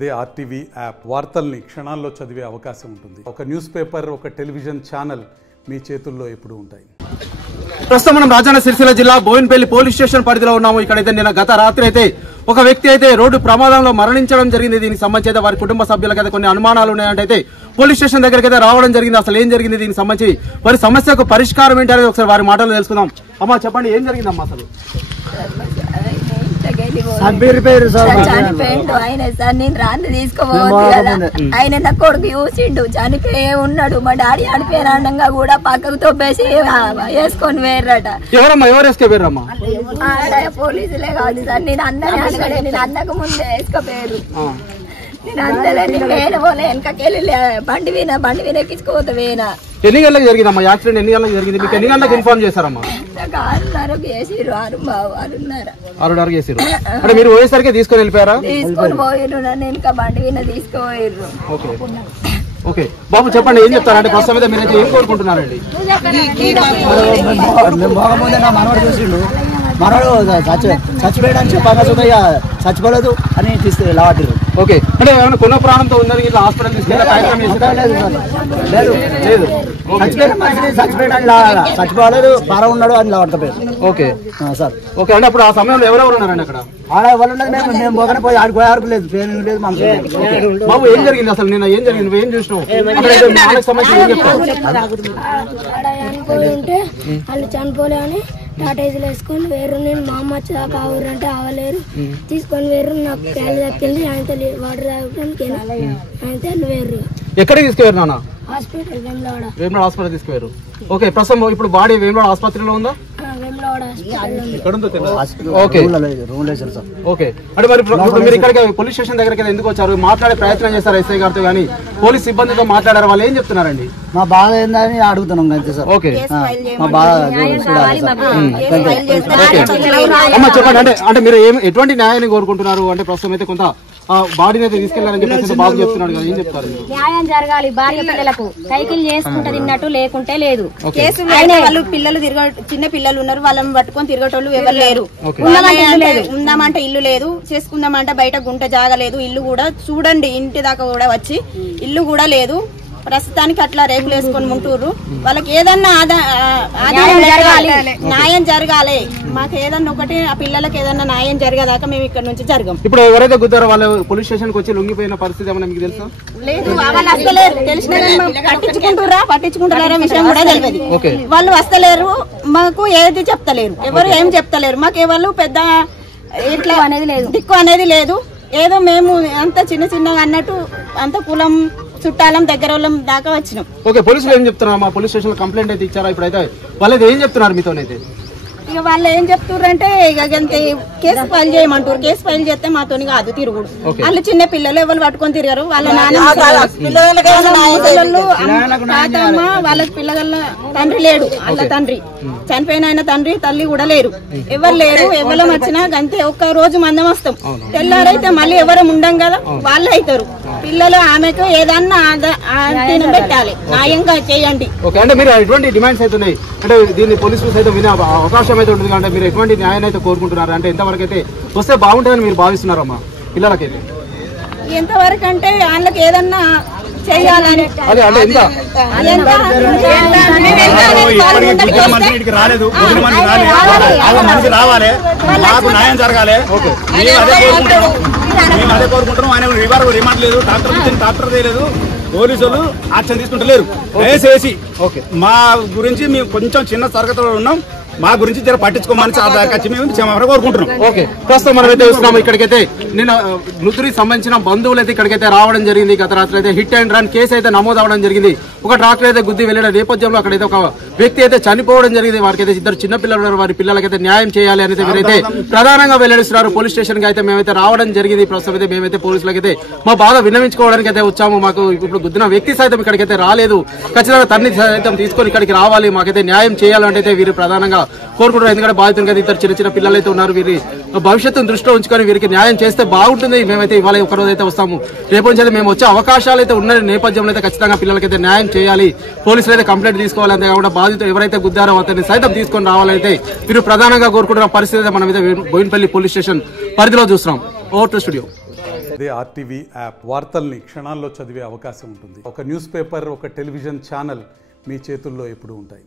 అదే RTV app వార్తల్ని క్షణాల్లో చదివే అవకాశం ఉంటుంది. ఒక న్యూస్ పేపర్, ఒక టెలివిజన్ ఛానల్ మీ చేతుల్లో ఎప్పుడు ఉంటాయి. ప్రస్తుతం మనం రాజన్న సిరిసిల్ల జిల్లా బోయినపల్లి పోలీస్ స్టేషన్ పరిధిలో ఉన్నాము. ఇక్కడైతే నిన్న గత రాత్రి అయితే ఒక వ్యక్తి అయితే రోడ్డు ప్రమాదంలో మరణించడం జరిగింది. దీనికి సంబంధించి వారి కుటుంబ సభ్యులకైతే కొన్ని అనుమానాలు ఉన్నాయంటే పోలీస్ స్టేషన్ దగ్గరికి అయితే రావడం జరిగింది. అసలు ఏం జరిగింది, దీనికి సంబంధించి వారి సమస్యకు పరిష్కారం ఏంటి అనేది ఒకసారి వారి మాటలు తెలుసుకుందాం. అమ్మా చెప్పండి, ఏం జరిగిందమ్మా అసలు? చనిపోయిండు ఆయన సార్. నేను రాత్రి తీసుకోపోవద్దు కదా, ఆయన నా కొడుకు చూసిండు చనిపోయి ఉన్నాడు. మా డాడీ చనిపోయిన అండంగా కూడా పక్కకు తొప్పేసి వేసుకొని వేర్రట. ఎవరమ్మా, ఎవరు వేసుకపోయారమ్మా? పోలీసులే కాదు సార్. నేను అందరినీ అడగలే, నేను అన్నకు ముందే వేసుకపోయారు. నేను అందరినీ వేన పోలే వెనకకెళ్ళి బండి వీన ఎక్కించుకోవద్దు వేన. ఎన్ని గంటలకు జరిగిందమ్మా యాక్సిడెంట్? ఎన్ని గంటలకు జరిగింది? మీకు ఎన్ని గంటలకు ఇన్ఫార్మ్ చేశారమ్మా? 6:30కి వేసిరు. 6:30కి వేసిరు. అంటే మీరు పోయేసరికి తీసుకొని వెళ్ళిపోయారా? తీసుకొని పోయిరు. నన్ను ఇంకా బండి వీన తీసుకుపోయిర్రు. ఓకే బాబు చెప్పండి, ఏం చెప్తారంటే ఫస్ట్ మీద మీరైతే ఏం కోరుకుంటున్నారండి? మనవాడు చూసిండు, మనవాడు చచ్చిపోయాడని చెప్పగా చూడయ్యా చచ్చిపోలేదు అని తీసుకెళ్ళి. ఓకే, అంటే ఏమైనా కొన్న ప్రాణంతో ఉందని ఇట్లా హాస్పిటల్ తీసుకెళ్ళి లేదు చచ్చిపోలేదు పార ఉన్నాడు అని లావడతారు. Okay sir. ఓకే, అంటే అప్పుడు ఆ సమయంలో ఎవరెవరు ఉన్నారండి అక్కడ? ఆడ ఎవరు ఉన్నది మేము పోగానే పోయి ఆడుకోలేదు, లేదు ట్రైనింగ్ లేదు మనకు. బాబు ఏం జరిగింది అసలు? నేను ఏం జరిగింది, నువ్వు ఏం చూసినావు? సమస్య ఏం చెప్తావు? చనిపోయింటే వాళ్ళు చనిపోలే అని టాటేజీలు వేసుకొని వేరు. నేను మా అమ్మ వచ్చేదాకా ఆవురు అంటే ఆవలేరు, తీసుకొని వేరు. నాకు కాళ్ళు దక్కింది, ఆయనతో వాటర్ తాగడానికి ఆయనతో వేరు. ఎక్కడికి తీసుకెళ్ళారు నాన్న? హాస్పిటల్ వేములవాడ హాస్పిటల్ తీసుకెళ్ళారు. ఓకే, ప్రస్తుతం ఇప్పుడు బాడీ వేములవాడ ఆసుపత్రిలో ఉందా? Okay, okay. అంటే మరి మీరు ఇక్కడికి పోలీస్ స్టేషన్ దగ్గరికి ఎందుకు వచ్చారు? మాట్లాడే ప్రయత్నం చేస్తారు ఎస్ఐ గారితో, కానీ పోలీస్ సిబ్బందితో మాట్లాడారు. వాళ్ళు ఏం చెప్తున్నారండి? మా బాధ ఏందని అడుగుతున్నాం అంతే సార్. ఓకే, మా బాధ అమ్మ చెప్పండి, అంటే మీరు ఎటువంటి న్యాయాన్ని కోరుకుంటున్నారు? అంటే ప్రస్తుతం అయితే కొంత బాడీని అయితే తీసుకెళ్లారని చెప్పేసి బాబు చెప్తున్నాడు కదా, ఏం చెప్తారు? న్యాయం జరగాలి. భార్య పిల్లలకు సైకిల్ చేసుకుంటే తిన్నట్టు, లేకుంటే లేదు. వాళ్ళు పిల్లలు చిన్న పిల్లలు ఉన్నారు, వాళ్ళని పట్టుకొని తిరగటోళ్ళు ఎవరు లేరు. ఉందామంటే ఇల్లు లేదు, చేసుకుందామంటే బయట గుంట జాగలేదు. ఇల్లు కూడా చూడండి, ఇంటి దాకా కూడా వచ్చి ఇల్లు కూడా లేదు. ప్రస్తుతానికి అట్లా రేకులు వేసుకొని ఉంటుర్రు. వాళ్ళకి ఏదన్నా న్యాయం జరగాలి. మాకు ఏదన్నా ఒకటి, ఆ పిల్లలకి ఏదన్నా న్యాయం జరిగేదాకా మేము ఇక్కడ నుంచి జరగం. ఇప్పుడు ఎవరైతే గుద్దారో వాళ్ళు పోలీస్ స్టేషన్ కి వచ్చి లొంగిపోయిన పరిస్థితి ఏమన్నా మీకు తెలుసా? లేదు, వాళ్ళు వస్తలేరు. పట్టించుకుంటారా విషయం కూడా తెలియదు. వాళ్ళు వస్తలేరు, మాకు ఏది చెప్తలేరు, ఎవరు ఏం చెప్తలేరు. మాకు ఎవరు పెద్ద ఇట్లా అనేది లేదు, దిక్కు అనేది లేదు. ఏదో మేము అంత చిన్నగా అన్నట్టు అంత కులం చుట్టాలం దగ్గర వాళ్ళం దాకా వచ్చినాం. ఓకే, పోలీసులు ఏం చెప్తున్నారు? మా పోలీస్ స్టేషన్ లో కంప్లైంట్ అయితే ఇచ్చారా? ఇప్పుడైతే వాళ్ళు ఏం చెప్తున్నారు మీతోనైతే? ఇక వాళ్ళు ఏం చెప్తున్నారు అంటే ఇక కేసు ఫైల్ చేయమంటారు. కేసు ఫైల్ చేస్తే మాతోని కాదు తిరుగుడు. వాళ్ళు చిన్న పిల్లలు ఎవరు పట్టుకొని తిరిగారు. వాళ్ళ తాతమ్మ వాళ్ళ పిల్లల తండ్రి లేడు. వాళ్ళ తండ్రి చనిపోయిన ఆయన తండ్రి తల్లి కూడా లేరు, ఎవరు లేరు. ఎవరం వచ్చినా అంతే, ఒక్క రోజు మందం వస్తాం, తెల్లారైతే మళ్ళీ ఎవరం ఉండం కదా, వాళ్ళు అవుతారు. పిల్లలు ఆమెకు ఏదన్నా పెట్టాలి, న్యాయంగా చేయండి. ఓకే, అంటే మీరు ఎటువంటి డిమాండ్స్ అయితే ఉన్నాయి అంటే దీన్ని పోలీసులు సైతం వినే అవకాశం అయితే ఉంటుంది అంటే మీరు ఎటువంటి న్యాయాన్ని అయితే కోరుకుంటున్నారు? అంటే ఎంతవరకు అయితే వస్తే బాగుంటుందని మీరు భావిస్తున్నారమ్మా పిల్లలకైతే? ఎంతవరకు అంటే వాళ్ళకి ఏదన్నా చేయాలని. అదే అంటే ఎంత రాలేదు, మనిషి రావాలి, మాకు న్యాయం జరగాలి. మేము అదే కోరుకుంటున్నాం. ఆయన రిమాండ్ లేదు, డాక్టర్ చేయలేదు, పోలీసులు యాక్షన్ తీసుకుంటలేరు. దయచేసి మా గురించి మేము కొంచెం చిన్న తరగతిలో ఉన్నాం, మా గురించి జర పట్టించుకోమని మేము కోరుకుంటున్నాం. ఓకే, ప్రస్తుతం మనమైతే చూస్తున్నాము ఇక్కడికైతే నిన్న మృతుడికి సంబంధించిన బంధువులు అయితే ఇక్కడికైతే రావడం జరిగింది. గత రాత్రి అయితే హిట్ అండ్ రన్ కేసు అయితే నమోదు అవడం జరిగింది. ఒక ట్రాక్టర్ అయితే గుద్ది వెళ్ళిన నేపథ్యంలో అక్కడైతే ఒక వ్యక్తి అయితే చనిపోవడం జరిగింది. వారికి అయితే ఇద్దరు చిన్న పిల్లలు ఉన్నారు, వారి పిల్లలకైతే న్యాయం చేయాలి అనేది వీరైతే ప్రధానంగా వెల్లడిస్తున్నారు. పోలీస్ స్టేషన్ కి అయితే మేమైతే రావడం జరిగింది. ప్రస్తుతం అయితే మేమైతే పోలీసులకైతే మా బాధ విన్నవించుకోవడానికి అయితే వచ్చాము. మాకు ఇప్పుడు గుద్దిన వ్యక్తి సైతం ఇక్కడికైతే రాలేదు, ఖచ్చితంగా తన్ని సైతం తీసుకొని ఇక్కడికి రావాలి, మాకైతే న్యాయం చేయాలంటే అయితే వీరు ప్రధానంగా కోరుకుంటారు. ఎందుకంటే బాధితులు కదా ఇద్దరు చిన్న పిల్లలు అయితే ఉన్నారు, వీరి భవిష్యత్తును దృష్టిలో ఉంచుకొని వీరికి న్యాయం చేస్తే బాగుంటుంది. మేమైతే ఇవాళ ఒకరోజు అయితే వస్తాము, రేపు నుంచి అయితే మేము వచ్చే అవకాశాలు అయితే ఉన్న నేపథ్యంలో అయితే ఖచ్చితంగా పిల్లలకైతే న్యాయం చేయాలి, పోలీసులు అయితే కంప్లైంట్ తీసుకోవాలి. అంతేకాకుండా బాధితులు ఎవరైతే గుద్దారో అతన్ని సైతం తీసుకొని రావాలైతే వీరు ప్రధానంగా కోరుకుంటున్న పరిస్థితి మనం అయితే బోయినపల్లి పోలీస్ స్టేషన్ పరిధిలో చూస్తున్నాం. Over to studio. అదే RTV యాప్ వార్తల్ని క్షణాల్లో చదివే అవకాశం ఉంటుంది. ఒక న్యూస్ పేపర్, ఒక టెలివిజన్ ఛానల్ మీ చేతుల్లో ఎప్పుడూ ఉంటాయి.